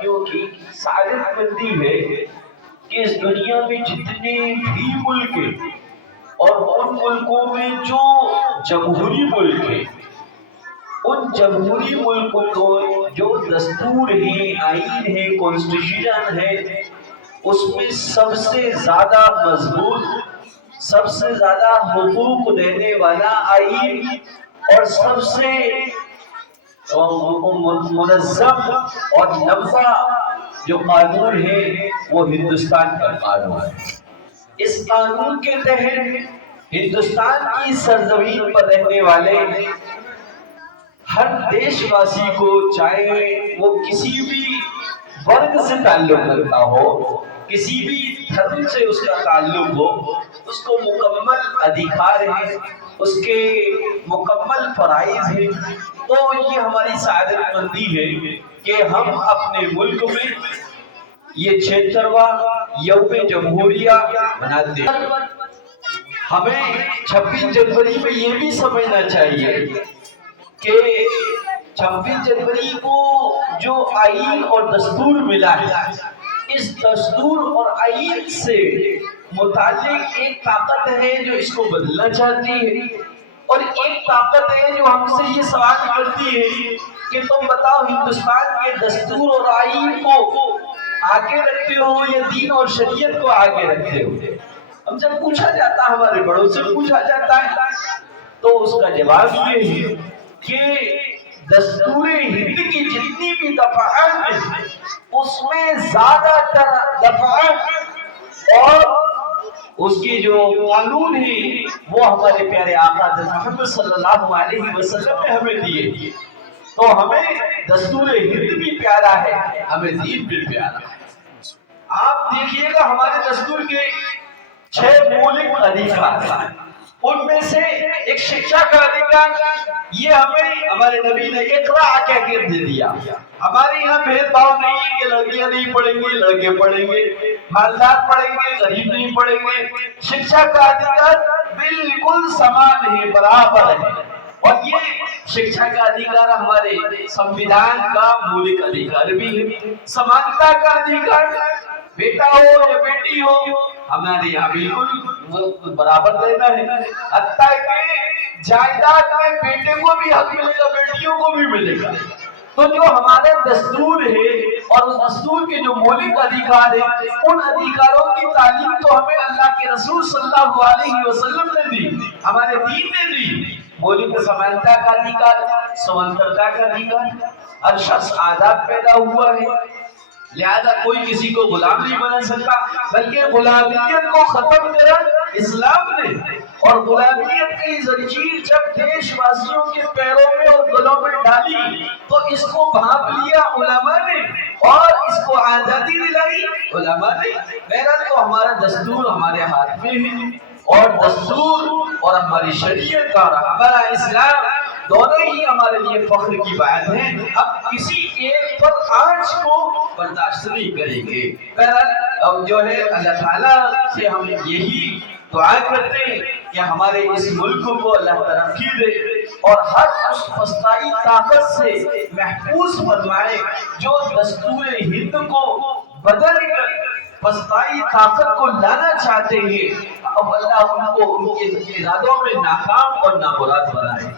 کیونکہ سعادت مندی ہے کہ اس دنیا میں جتنے بھی ملک ہیں اور ان ملکوں میں جو جمہوری ملک ہیں، ان جمہوری ملکوں کو جو دستور ہے، آئین ہے، کانسٹیٹیوشن ہے، اس میں سب سے زیادہ مضبوط، سب سے زیادہ حقوق دینے والا آئین اور سب سے منظم اور لمبا جو قانون ہے وہ ہندوستان کا قانون ہے۔ اس قانون کے تحت ہندوستان کی سرزمین پر رہنے والے ہر دیش واسی کو، چاہے وہ کسی بھی ورگ سے تعلق رکھتا ہو، کسی بھی دھرم سے اس کا تعلق ہو، اس کو مکمل ادھیکار ہے، اس کے مکمل فرائض ہیں۔ تو یہ ہماری سعادت مندی ہے کہ ہم اپنے ملک میں یہ 76واں یوم جمہوریہ مناتے ہیں۔ ہمیں 26 جنوری میں یہ بھی سمجھنا چاہیے کہ 26 جنوری کو جو آئین اور دستور ملا ہے، اس دستور اور آئین سے متعلق ایک طاقت ہے جو اس کو بدلنا چاہتی ہے، اور ایک طاقت ہے جو ہم سے یہ سوال کرتی ہے کہ تم بتاؤ ہندوستان کے دستور اور آئین کو آگے رکھتے ہو یا دین اور شریعت کو آگے رکھتے ہو؟ ہم جب پوچھا جاتا ہے، ہمارے بڑوں سے پوچھا جاتا ہے، تو اس کا جواب یہ ہے کہ دستور ہند کی جتنی بھی دفعات ہیں، اس میں زیادہ تر دفعات اور اس کی جو قانون ہے وہ ہمارے پیارے آقا محمد صلی اللہ علیہ وسلم نے ہمیں دیے۔ تو ہمیں دستور ہند بھی پیارا ہے، ہمیں دین بھی پیارا ہے۔ آپ دیکھیے گا ہمارے دستور کے 6 مولک ادھیکار ہیں، ان میں سے ایک شکشا کا ادھیکار، یہ ہمیں ہمارے نبی نے اقرا کہہ کے دے دیا۔ ہمارے یہاں بھید بھاؤ نہیں ہے کہ لڑکیاں نہیں پڑھیں گے، لڑکے پڑھیں گے، مالدار پڑھیں گے، غریب نہیں پڑھیں گے۔ شکشا کا ادھیکار بالکل سمان ہے، برابر ہے، اور یہ شکشا کا ادھیکار ہمارے سمویدھان کا مولک ادھیکار بھی ہے۔ سمانتا کا ادھیکار، بیٹا ہو یا بیٹی ہو، ہمارے یہاں بالکل برابر دینا ہے، حتیٰ کہ جائیداد میں بیٹے کو بھی حق ملے گا، بیٹیوں کو بھی ملے گا۔ تو جو ہمارے دستور ہے اور اس دستور کے جو مولک ادھیکار ہیں، ان ادھیکاروں کی تعلیم تو ہمیں اللہ کے رسول صلی اللہ علیہ وسلم نے دی، ہمارے دین نے دی۔ مولک سمانتا کا ادھیکار، سمانترتا کا ادھیکار، ہر شخص آزاد پیدا ہوا ہے، لہذا کوئی کسی کو غلام نہیں بنا سکتا، بلکہ غلامیت کو ختم کرا اسلام نے، اور غلامیت کی زنجیر جب دیش واسیوں کے پیروں میں اور گلوں میں ڈالی تو اس کو بھانپ لیا علماء نے، اور اس کو آزادی دلائی علماء نے۔ بہرحال تو ہمارا دستور ہمارے ہاتھ میں ہے، اور دستور اور ہماری شریعت اور ہمارا اسلام دونوں ہی ہمارے لیے فخر کی بات ہے۔ اب کسی ایک پر آنچ کو برداشت نہیں کریں گے۔ بہرحال جو ہے اللہ تعالیٰ سے ہم یہی دعا کرتے ہیں کہ ہمارے اس ملک کو اللہ ترقی دے اور ہر اس فسطائی طاقت سے محفوظ فرمائے جو دستور ہند کو بدل کر فسطائی طاقت کو لانا چاہتے ہیں۔ اب اللہ ان کو ان کے ارادوں میں ناکام اور نامراد بنائے۔